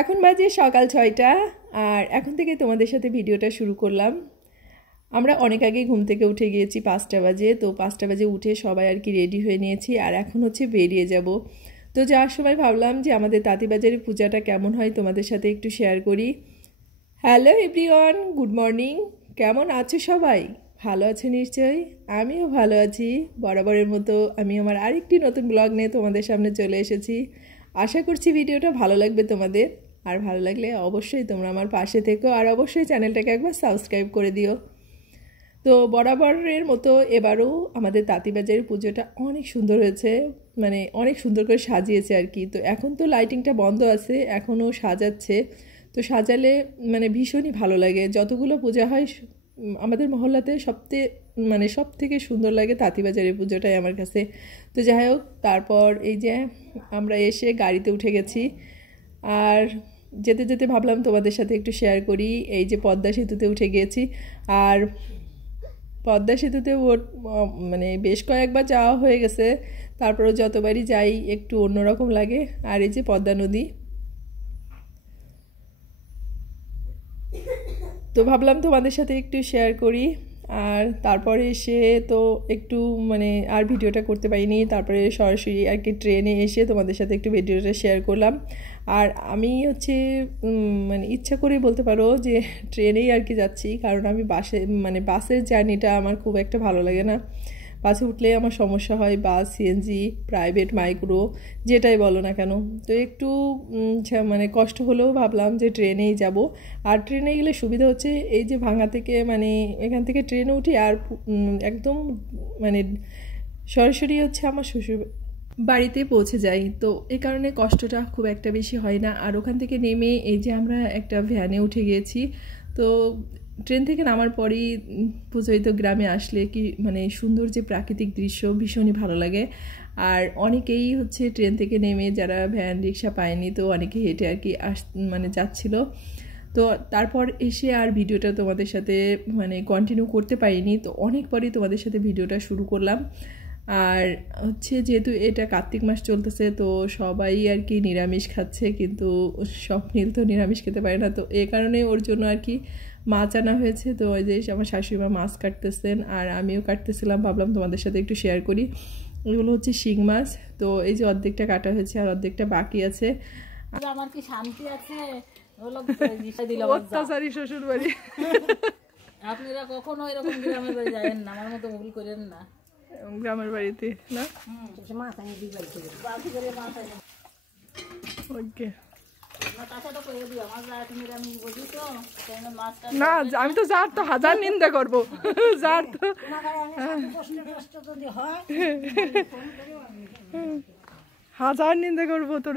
এখন বাজে সকাল 6টা আর এখন থেকে তোমাদের সাথে ভিডিওটা শুরু করলাম। আমরা অনেক আগে ঘুম থেকে উঠে গিয়েছি 5টা বাজে। তো 5টা বাজে উঠে সবাই আর কি রেডি হয়ে নিয়েছি আর এখন হচ্ছে বেরিয়ে যাব। তো যাওয়ার সময় ভাবলাম যে আমাদের তাঁতিবাজারের পূজাটা কেমন হয় তোমাদের সাথে একটু শেয়ার করি। Hello everyone, good morning. কেমন আছো সবাই? ভালো আছে নিশ্চয়ই? আমিও ভালো আছি। বরাবরের মতো আমি আমার আরেকটি নতুন ব্লগ নিয়ে তোমাদের সামনে চলে এসেছি। আশা করছি ভিডিওটা ভালো লাগবে তোমাদের, আর ভালো লাগলে অবশ্যই তোমরা আমার পাশে থেকো আর অবশ্যই চ্যানেলটাকে একবার সাবস্ক্রাইব করে দিও। তো বরাবরের মতো এবারও আমাদের তাঁতিবাজারের পুজোটা অনেক সুন্দর হয়েছে, মানে অনেক সুন্দর করে সাজিয়েছে আর কি। তো এখন তো লাইটিংটা বন্ধ আছে, এখনও সাজাচ্ছে। তো সাজালে মানে ভীষণই ভালো লাগে। যতগুলো পূজা হয় আমাদের মহল্লাতে সব থেকে সুন্দর লাগে তাঁতিবাজারের পুজোটাই আমার কাছে। তো যাই হোক, তারপর এই যে আমরা এসে গাড়িতে উঠে গেছি আর যেতে যেতে ভাবলাম তোমাদের সাথে একটু শেয়ার করি। এই যে পদ্মা সেতুতে উঠে গিয়েছি আর পদ্মা সেতুতে মানে বেশ কয়েকবার যাওয়া হয়ে গেছে, তারপরেও যতবারই যাই একটু অন্যরকম লাগে। আর এই যে পদ্মা নদী, তো ভাবলাম তোমাদের সাথে একটু শেয়ার করি। আর তারপরে এসে তো একটু মানে আর ভিডিওটা করতে পারিনি, তারপরে সরাসরি আর কি ট্রেনে এসে তোমাদের সাথে একটু ভিডিওটা শেয়ার করলাম। আর আমি হচ্ছে মানে ইচ্ছা করেই বলতে পারো যে ট্রেনেই আর কি যাচ্ছি, কারণ আমি বাসের জার্নিটা আমার খুব একটা ভালো লাগে না। বাসে উঠলে আমার সমস্যা হয়, বাস, সিএনজি, প্রাইভেট, মাইক্রো, যেটাই বলো না কেন। তো একটু মানে কষ্ট হলেও ভাবলাম যে ট্রেনেই যাব। আর ট্রেনে গেলে সুবিধা হচ্ছে এই যে ভাঙা থেকে মানে এখান থেকে ট্রেনে উঠি আর একদম মানে সরাসরি হচ্ছে আমার শ্বশুর বাড়িতে পৌঁছে যাই। তো এই কারণে কষ্টটা খুব একটা বেশি হয় না। আর ওখান থেকে নেমে এই যে আমরা একটা ভ্যানে উঠে গিয়েছি। তো ট্রেন থেকে নামার পরই বুঝোই তো গ্রামে আসলে কি মানে সুন্দর যে প্রাকৃতিক দৃশ্য ভীষণই ভালো লাগে। আর অনেকেই হচ্ছে ট্রেন থেকে নেমে যারা ভ্যান রিক্সা পায়নি, তো অনেকে হেঁটে আর কি মানে যাচ্ছিল। তো তারপর এসে আর ভিডিওটা তোমাদের সাথে মানে কন্টিনিউ করতে পারিনি। তো অনেক পরই তোমাদের সাথে ভিডিওটা শুরু করলাম। আর হচ্ছে যেহেতু এটা কার্তিক মাস চলতেছে, তো সবাই আর কি নিরামিষ খাচ্ছে, কিন্তু স্বপ্নীল তো নিরামিষ খেতে পারে না। তো এই কারণে ওর জন্য আর কি মাছ আনা হয়েছে। তো ওই যে আমার শাশুড়িমা মাছ কাটতেছেন আর আমিও কাটতেছিলাম, ভাবলাম তোমাদের সাথে একটু শেয়ার করি। এগুলো হচ্ছে শিং মাছ। তো এই যে অর্ধেকটা কাটা হয়েছে আর অর্ধেকটা বাকি আছে। আমার কি শান্তি আছে? অত্যাচারী শ্বশুর বাড়ি। আপনারা কখনো এরকম গ্রামের বাড়ি যাবেন না, আমার মতো ভুল করেন না। গ্রামের বাড়িতে না ওকে না, আমি তো যার তো হাজার নিন্দা করবো, যার তো হাজার নিন্দা করবো তোর,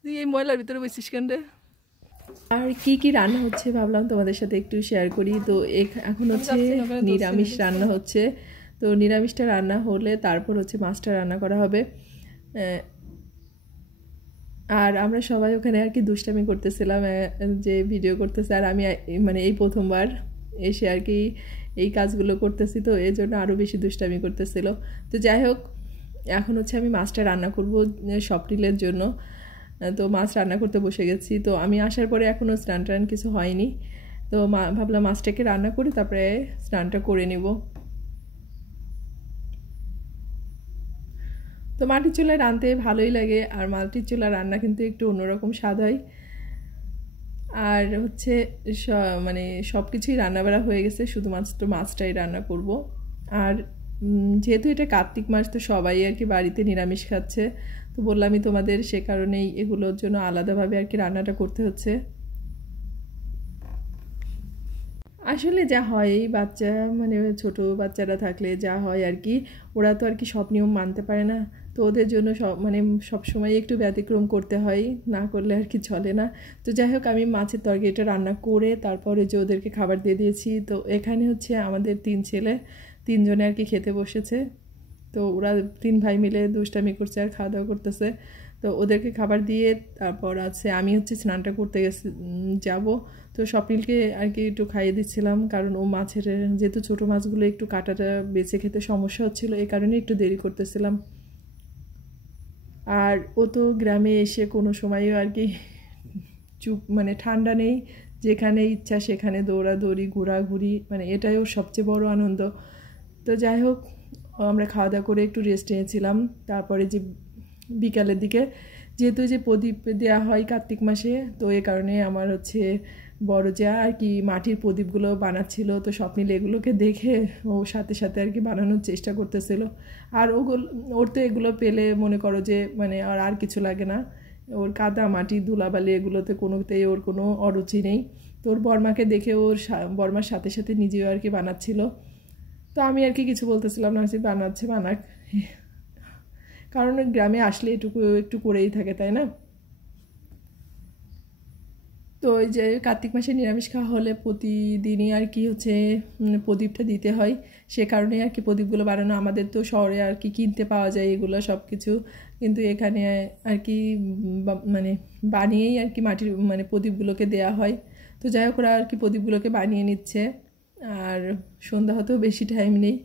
তুই এই ময়লার ভিতরে বসিস কেন রে। আর কি কি রান্না হচ্ছে ভাবলাম তোমাদের সাথে একটু শেয়ার করি। তো এখন হচ্ছে নিরামিষ রান্না হচ্ছে। তো নিরামিষটা রান্না হলে তারপর হচ্ছে মাছটা রান্না করা হবে। আর আমরা সবাই ওখানে আর কি দুষ্টামি করতেছিলাম, যে ভিডিও করতেছে। আর আমি মানে এই প্রথমবার এসে আর কি এই কাজগুলো করতেছি, তো এই জন্য আরও বেশি দুষ্টামি করতেছিল। তো যাই হোক, এখন হচ্ছে আমি মাছটা রান্না করব স্বপ্নিলের জন্য। তো মাছ রান্না করতে বসে গেছি। তো আমি আসার পরে এখনও স্নান টান কিছু হয়নি। তো ভাবলাম মাছটাকে রান্না করি, তারপরে স্নানটা করে নেব। তো মাটির চুলায় রাঁধতে ভালোই লাগে, আর মাটির চুলা রান্না কিন্তু একটু অন্যরকম স্বাদ হয়। আর হচ্ছে মানে সব কিছুই রান্নাবাড়া হয়ে গেছে, শুধুমাত্র মাছটাই রান্না করব। আর যেহেতু এটা কার্তিক মাস, তো সবাই আর কি বাড়িতে নিরামিষ খাচ্ছে। তো বললামই তোমাদের, সে কারণেই এগুলোর জন্য আলাদাভাবে আর কি রান্নাটা করতে হচ্ছে। আসলে যা হয় এই বাচ্চা মানে ছোট বাচ্চারা থাকলে যা হয় আর কি, ওরা তো আর কি সব নিয়ম মানতে পারে না। তো ওদের জন্য সব সময় একটু ব্যতিক্রম করতে হয়, না করলে আর কি চলে না। তো যাই হোক, আমি মাছের তরকারিটা রান্না করে তারপরে যে ওদেরকে খাবার দিয়ে দিয়েছি। তো এখানে হচ্ছে আমাদের 3 ছেলে, 3 জনে আর কি খেতে বসেছে। তো ওরা 3 ভাই মিলে দুষ্টামি করছে আর খাওয়া দাওয়া করতেছে। তো ওদেরকে খাবার দিয়ে তারপর আছে আমি হচ্ছে স্নানটা করতে যাব। তো স্বপ্নিলকে আর কি একটু খাইয়ে দিচ্ছিলাম, কারণ ও মাছের যেহেতু ছোটো মাছগুলো একটু কাটাটা বেছে খেতে সমস্যা হচ্ছিলো, এই কারণে একটু দেরি করতেছিলাম। আর ও তো গ্রামে এসে কোনো সময়ও আর কি চুপ মানে ঠান্ডা নেই, যেখানে ইচ্ছা সেখানে দৌড়াদৌড়ি ঘোরাঘুরি, মানে এটাই ওর সবচেয়ে বড় আনন্দ। তো যাই হোক, আমরা খাওয়া দাওয়া করে একটু রেস্ট নিয়েছিলাম। তারপরে যে বিকালের দিকে যেহেতু যে প্রদীপ দেওয়া হয় কার্তিক মাসে, তো এই কারণে আমার হচ্ছে বড় যা আর কি মাটির প্রদীপগুলো বানাচ্ছিল। তো স্বপ্নিল এগুলোকে দেখে ও সাথে সাথে আর কি বানানোর চেষ্টা করতেছিল। আর ওর তো এগুলো পেলে মনে করো যে মানে আর কিছু লাগে না। ওর কাদা মাটি ধুলাবালি এগুলোতে কোনোতেই ওর কোনো অরুচি নেই। তো ওর বর্মাকে দেখে ওর বর্মার সাথে সাথে নিজেও আর কি বানাচ্ছিল। তো আমি আর কি কিছু বলতেছিলাম না, যে বানাচ্ছে বানাক, কারণ গ্রামে আসলে এটুকু একটু করেই থাকে, তাই না? তো ওই যে কার্তিক মাসে নিরামিষ খাওয়া হলে প্রতিদিনই আর কি হচ্ছে প্রদীপটা দিতে হয়। সে কারণে আর কি প্রদীপগুলো বানানো। আমাদের তো শহরে আর কি কিনতে পাওয়া যায় এগুলো সব কিছু, কিন্তু এখানে আর কি মানে বানিয়েই আর কি মাটির মানে প্রদীপগুলোকে দেয়া হয়। তো যাই হোক, ওরা আর কি প্রদীপগুলোকে বানিয়ে নিচ্ছে। আর সন্ধ্যা হতেও বেশি টাইম নেই,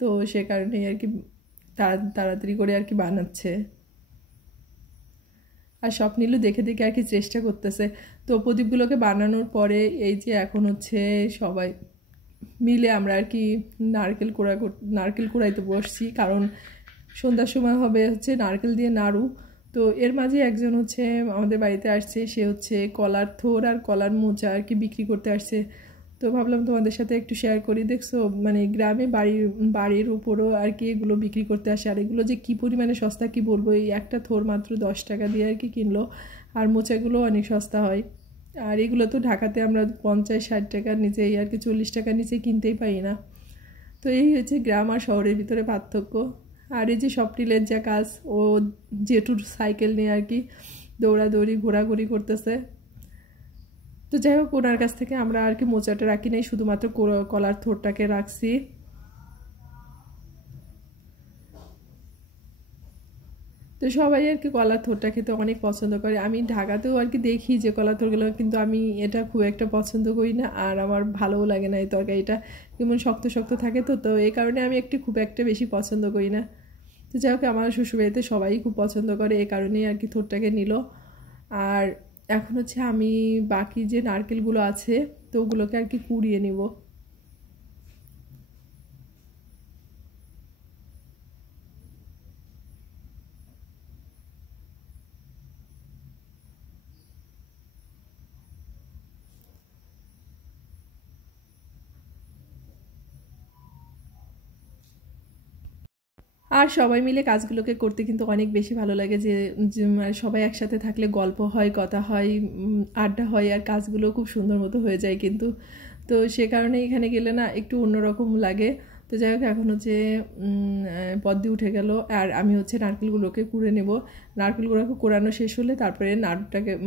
তো সে কারণেই আর কি তাড়াতাড়ি করে আর কি বানাচ্ছে। আর স্বপ্নিলও দেখে দেখে আর কি চেষ্টা করতেছে। তো প্রদীপগুলোকে বানানোর পরে এই যে এখন হচ্ছে সবাই মিলে আমরা আর কি নারকেল কুড়াইতে বসছি, কারণ সন্ধ্যার সময় হবে হচ্ছে নারকেল দিয়ে নাড়ু। তো এর মাঝে একজন হচ্ছে আমাদের বাড়িতে আসছে, সে হচ্ছে কলার থোর আর কলার মোচা আর কি বিক্রি করতে আসছে। তো ভাবলাম তোমাদের সাথে একটু শেয়ার করি। দেখছো মানে গ্রামে বাড়ির উপরও আর কি এগুলো বিক্রি করতে আসে, আর এগুলো যে কী পরিমাণে সস্তা কি বলবো। এই একটা থোর মাত্র 10 টাকা দিয়ে আর কি কিনলো, আর মোচাগুলো অনেক সস্তা হয়। আর এগুলো তো ঢাকাতে আমরা 50-60 টাকার নিচে আর কি 40 টাকার নিচে কিনতেই পাই না। তো এই হচ্ছে গ্রাম আর শহরের ভিতরে পার্থক্য। আর এই যে স্বপ্নিলের যা কাজ, ও জেঠুর সাইকেল নিয়ে আর কি দৌড়াদৌড়ি ঘোরাঘুরি করতেছে। তো যাই হোক, ওনার কাছ থেকে আমরা আর কি মোচাটা রাখি নাই, শুধুমাত্র কলার থোরটাকে রাখছি। তো সবাই আর কি কলার থোরটা খেতে অনেক পছন্দ করে। আমি ঢাকাতেও আর কি দেখি যে কলার থোরগুলো, কিন্তু আমি এটা খুব একটা পছন্দ করি না, আর আমার ভালোও লাগে না। এই তরকারিটা কেমন শক্ত শক্ত থাকে, তো তো এই কারণে আমি খুব একটা বেশি পছন্দ করি না। তো যাই হোক, আমার শ্বশুরবাড়িতে সবাই খুব পছন্দ করে, এই কারণেই আর কি থোরটাকে নিল। আর এখন হচ্ছে আমি বাকি যে নারকেলগুলো আছে তো ওগুলোকে আর কি কুড়িয়ে নিব। আর সবাই মিলে কাজগুলোকে করতে কিন্তু অনেক বেশি ভালো লাগে, যে মানে সবাই একসাথে থাকলে গল্প হয়, কথা হয়, আড্ডা হয়, আর কাজগুলো খুব সুন্দর মতো হয়ে যায় কিন্তু। তো সে কারণে এখানে গেলে না একটু অন্যরকম লাগে। তো যাই হোক, এখন হচ্ছে পদ্মে উঠে গেল, আর আমি হচ্ছে নারকেলগুলোকে কুড়ে নেব। নারকেলগুলোকে কোরানো শেষ হলে তারপরে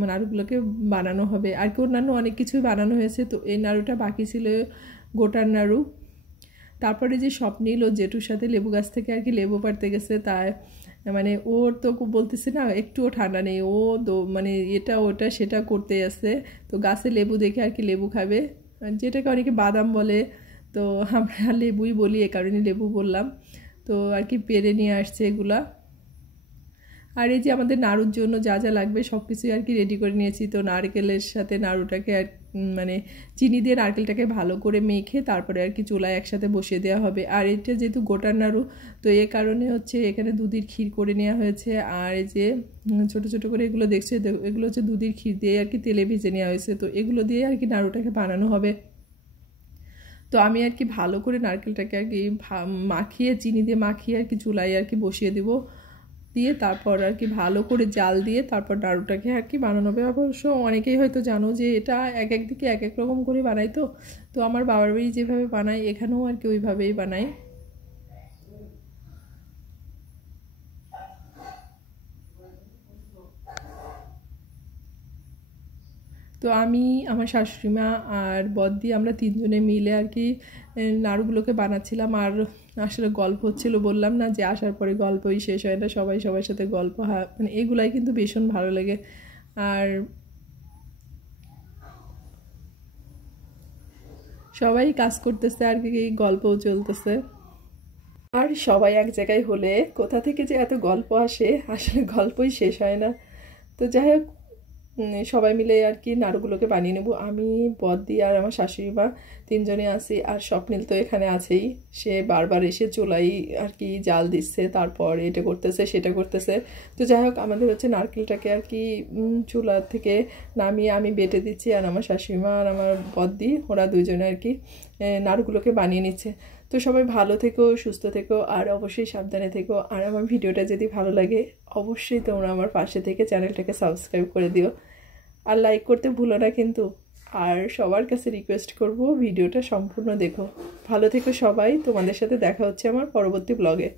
নাড়ুগুলোকে বানানো হবে। আর কি অন্যান্য অনেক কিছুই বানানো হয়েছে, তো এই নাড়ুটা বাকি ছিল, গোটার নাড়ু। তারপরে যে স্বপ্নিল ও জেঠুর সাথে লেবু গাছ থেকে আর কি লেবু পাড়তে গেছে, তাই মানে ওর তো বলতেছে না একটুও ঠান্ডা নেই, ও মানে এটা ওটা সেটা করতে আসছে। তো গাছে লেবু দেখে আর কি লেবু খাবে, যেটাকে অনেকে বাদাম বলে, তো আমরা লেবুই বলি, এ কারণে লেবু বললাম। তো আর কি পেরে নিয়ে আসছে এগুলা। আর এই যে আমাদের নাড়ুর জন্য যা যা লাগবে সব কিছুই আর কি রেডি করে নিয়েছি। তো নারকেলের সাথে নাড়ুটাকে আর মানে চিনি দিয়ে নারকেলটাকে ভালো করে মেখে তারপরে আর কি চুলায় একসাথে বসিয়ে দেওয়া হবে। আর এটা যেহেতু গোটার নাড়ু, তো এ কারণে হচ্ছে এখানে দুধের ক্ষীর করে নেওয়া হয়েছে। আর এই যে ছোটো ছোটো করে এগুলো দেখছে, এগুলো হচ্ছে দুধের ক্ষীর দিয়ে আর কি তেলে ভেজে নেওয়া হয়েছে। তো এগুলো দিয়ে আর কি নাড়ুটাকে বানানো হবে। তো আমি আর কি ভালো করে নারকেলটাকে আর কি মাখিয়ে চিনি দিয়ে মাখিয়ে আর কি চুলায় আর কি বসিয়ে দেবো, দিয়ে তারপর আর কি ভালো করে জাল দিয়ে তারপর নাড়ুটাকে আর কি বানানো হবে। অবশ্য অনেকেই হয়তো জানো যে এটা এক একদিকে এক এক রকম করে বানাই। তো তো আমার বাবার বাড়ি যেভাবে বানাই এখানেও আর কি ওইভাবেই বানাই। তো আমি, আমার শাশুড়ি মা আর বদ্দি আমরা তিনজনে মিলে আর কি নাড়ুগুলোকে বানাচ্ছিলাম। আর আসলে গল্প হচ্ছিল, বললাম না যে আসার পরে গল্পই শেষ হয় না, সবাই সবার সাথে গল্প মানে এগুলাই কিন্তু ভীষণ ভালো লাগে। আর সবাই কাজ করতেছে আর কি, গল্পও চলতেছে। আর সবাই এক জায়গায় হলে কোথা থেকে যে এত গল্প আসে, আসলে গল্পই শেষ হয় না। তো যাই হোক, সবাই মিলে আর কি নাড়ুগুলোকে বানিয়ে নেব। আমি বদ্দি আর আমার শাশুড়ি মা তিনজনে আছি, আর স্বপ্নিল তো এখানে আছেই। সে বারবার এসে চুলাই আর কি জাল দিচ্ছে, তারপর এটা করতেছে সেটা করতেছে। তো যাই হোক, আমাদের হচ্ছে নারকেলটাকে আর কি চুলা থেকে নামিয়ে আমি বেটে দিচ্ছি, আর আমার শাশুড়ি মা আর আমার বদ্দি ওরা দুইজনে আর কি নাড়ুগুলোকে বানিয়ে নিচ্ছে। তো সবাই ভালো থেকো, সুস্থ থেকো, আর অবশ্যই সাবধানে থেকো। আর আমার ভিডিওটা যদি ভালো লাগে অবশ্যই তোমরা আমার পাশে থেকে চ্যানেলটাকে সাবস্ক্রাইব করে দিও, আর লাইক করতে ভুলো না কিন্তু। আর সবার কাছে রিকোয়েস্ট করব ভিডিওটা সম্পূর্ণ দেখো। ভালো থেকো সবাই, তোমাদের সাথে দেখা হচ্ছে আমার পরবর্তী ব্লগে।